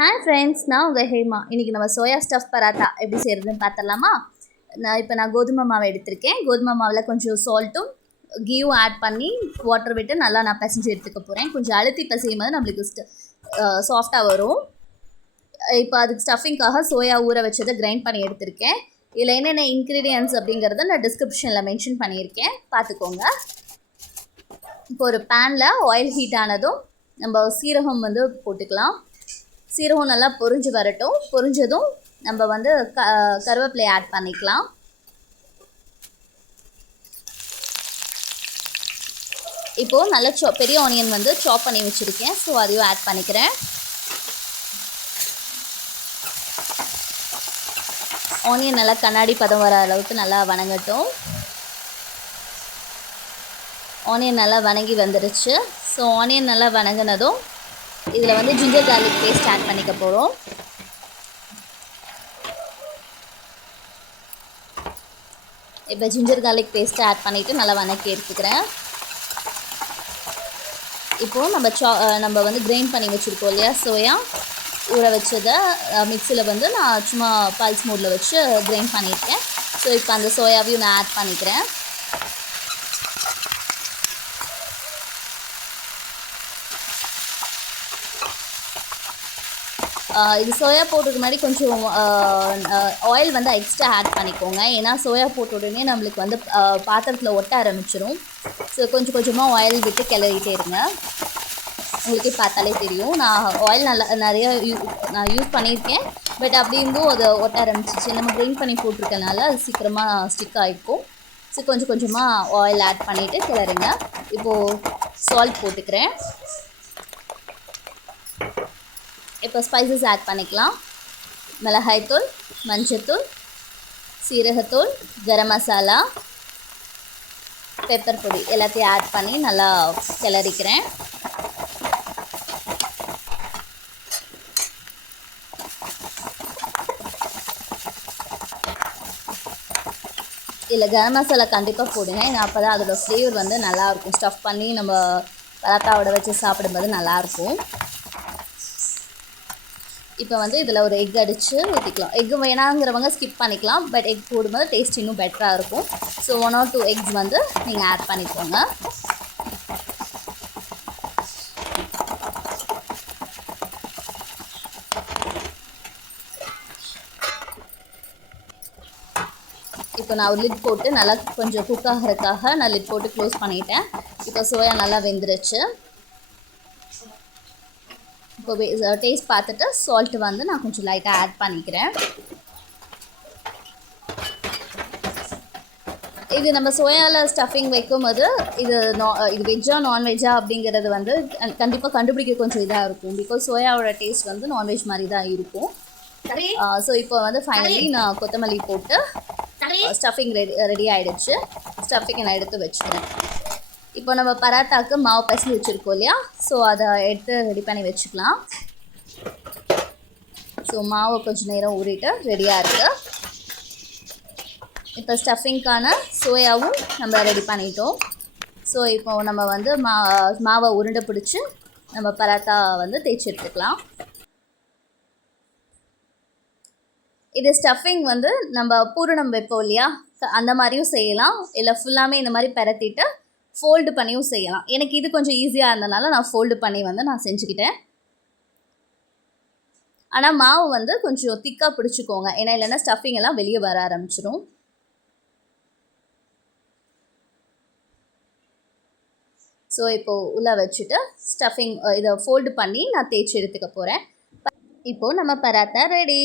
Hi friends, நான் உங்கள் ஹேமா. இன்றைக்கி நம்ம சோயா ஸ்டஃப் பராத்தா எப்படி செய்கிறதுன்னு பார்த்துடலாமா? நான் கோதுமை மாவு எடுத்திருக்கேன். கோதுமை மாவில் கொஞ்சம் சால்ட்டும் கீயும் ஆட் பண்ணி வாட்டர் விட்டு நல்லா நான் பிசைஞ்சு எடுத்துக்க போகிறேன். கொஞ்சம் அழுத்தி பிசையும் போது நம்மளுக்கு சாஃப்டாக வரும். இப்போ அதுக்கு ஸ்டஃபிங்காக சோயா ஊற வச்சதை கிரைண்ட் பண்ணி எடுத்திருக்கேன். இதில் என்னென்ன இன்க்ரீடியன்ட்ஸ் அப்படிங்கிறத நான் டிஸ்கிரிப்ஷனில் மென்ஷன் பண்ணியிருக்கேன், பார்த்துக்கோங்க. இப்போ ஒரு பேனில் ஆயில் ஹீட் ஆனதும் நம்ம சீரகம் போட்டுக்கலாம். சீரகம் நல்லா பொரிஞ்சு வரட்டும். பொரிஞ்சதும் நம்ம கருவேப்பிலை ஆட் பண்ணிக்கலாம். இப்போது நல்ல பெரிய ஆனியன் சாப் பண்ணி வச்சுருக்கேன். ஸோ அதையும் ஆட் பண்ணிக்கிறேன். ஆனியன் நல்லா கண்ணாடி பதம் வர அளவுக்கு நல்லா வணங்கட்டும். ஆனியன் நல்லா வணங்கி வந்துடுச்சு. ஸோ ஆனியன் நல்லா வணங்கினதும் இதில் ஜிஞ்சர் கார்லிக் பேஸ்ட் ஆட் பண்ணிக்க போகிறோம். இப்போ ஜிஞ்சர் கார்லிக் பேஸ்ட்டை ஆட் பண்ணிவிட்டு நல்லா வணக்கி எடுத்துக்கிறேன். இப்போது நம்ம கிரைண்ட் பண்ணி வச்சுருக்கோம் இல்லையா, சோயா ஊற வச்சதை மிக்சியில் நான் சும்மா பல்ஸ் மோடில் வச்சு கிரைண்ட் பண்ணியிருக்கேன். ஸோ இப்போ அந்த சோயாவையும் நான் ஆட் பண்ணிக்கிறேன். இது சோயா போடுறதுக்கு முன்னாடி கொஞ்சம் ஆயில் எக்ஸ்ட்ரா ஆட் பண்ணிக்கோங்க. ஏன்னா சோயா போட்ட உடனே நம்மளுக்கு பாத்திரத்தில் ஒட்ட ஆரம்பிச்சிடும். ஸோ கொஞ்சம் கொஞ்சமாக ஆயில் விட்டு கிளறிட்டே இருங்க. உங்களுக்கே பார்த்தாலே தெரியும். நான் ஆயில் நிறைய யூஸ் பண்ணியிருக்கேன். பட் அப்படி இருந்தும் அது ஒட்ட ஆரம்பிச்சிச்சு. நம்ம கிரைண்ட் பண்ணி போட்டிருக்கனால அது சீக்கிரமாக ஸ்டிக் ஆகிருக்கும். ஸோ கொஞ்சம் கொஞ்சமாக ஆயில் ஆட் பண்ணிவிட்டு கிளறுங்க. இப்போது சால்ட் போட்டுக்கிறேன். இப்போ ஸ்பைசஸ் ஆட் பண்ணிக்கலாம். மிளகாய்த்தூள், மஞ்சத்தூள், சீரகத்தூள், கரம் மசாலா, பெப்பர் பொடி எல்லாத்தையும் ஆட் பண்ணி நல்லா கிளறிக்கிறேன். இதில் கரம் மசாலா கண்டிப்பாக போடுங்க. ஏன்னா அப்போ தான் அதோடய ஃப்ளேவர் நல்லாயிருக்கும். ஸ்டஃப் பண்ணி நம்ம பராத்தாவோட வச்சு சாப்பிடும்போது நல்லாயிருக்கும். இப்போ இதில் ஒரு எக் அடித்து ஊற்றிக்கலாம். எக் வேணாங்கிறவங்க ஸ்கிப் பண்ணிக்கலாம். பட் எக் போடும்போது டேஸ்ட் இன்னும் பெட்டராக இருக்கும். ஸோ 1 or 2 எக்ஸ் நீங்கள் ஆட் பண்ணிக்கோங்க. இப்போ நான் ஒரு லிட் போட்டு நல்லா கொஞ்சம் குக் ஆகிறதுக்காக நான் லிட் போட்டு க்ளோஸ் பண்ணிட்டேன். இப்போ சோயா நல்லா வெந்துருச்சு. இப்போ டேஸ்ட் பார்த்துட்டு சால்ட்டு நான் கொஞ்சம் லைட்டாக ஆட் பண்ணிக்கிறேன். இது நம்ம சோயாவில் ஸ்டஃபிங் வைக்கும்போது இது வெஜ்ஜா நான்வெஜ்ஜா அப்படிங்கிறது கண்டிப்பாக கண்டுபிடிக்க கொஞ்சம் இதாக இருக்கும். பிகாஸ் சோயாவோட டேஸ்ட் நான்வெஜ் மாதிரி தான் இருக்கும். ஸோ இப்போ ஃபைனலி நான் கொத்தமல்லி போட்டு ஸ்டஃபிங் ரெடி ஆகிடுச்சு. ஸ்டஃபிங் நான் எடுத்து வச்சுக்கிறேன். இப்போ நம்ம பராத்தாக்கு மாவு பிசைஞ்சு வச்சுருக்கோம் இல்லையா, ஸோ அதை எடுத்து ரெடி பண்ணி வச்சுக்கலாம். ஸோ மாவு கொஞ்சம் நேரம் ஊறிட்டு ரெடியாக இருக்குது. இப்போ ஸ்டஃபிங்க்கான சோயாவும் நம்ம ரெடி பண்ணிட்டோம். ஸோ இப்போ நம்ம மாவை உருண்டை பிடிச்சி நம்ம பராத்தா தேய்ச்சி எடுத்துக்கலாம். இது ஸ்டஃபிங் நம்ம பூரணம் வைப்போம் இல்லையா, அந்த மாதிரியும் செய்யலாம். இல்லை ஃபுல்லாமே இந்த மாதிரி பரத்திட்டு ஃபோல்டு பண்ணியும் செய்யலாம். எனக்கு இது கொஞ்சம் ஈஸியாக இருந்தனால நான் ஃபோல்டு பண்ணி நான் செஞ்சுக்கிட்டேன். ஆனால் மாவு கொஞ்சம் திக்காக பிடிச்சிக்கோங்க. ஏன்னா இல்லைன்னா ஸ்டஃபிங் எல்லாம் வெளியே வர ஆரம்பிச்சிடும். ஸோ இப்போது உள்ளே வச்சுட்டு ஸ்டஃபிங் இதை ஃபோல்டு பண்ணி நான் தேய்ச்சி எடுத்துக்க போகிறேன். இப்போது நம்ம பராத்தா ரெடி.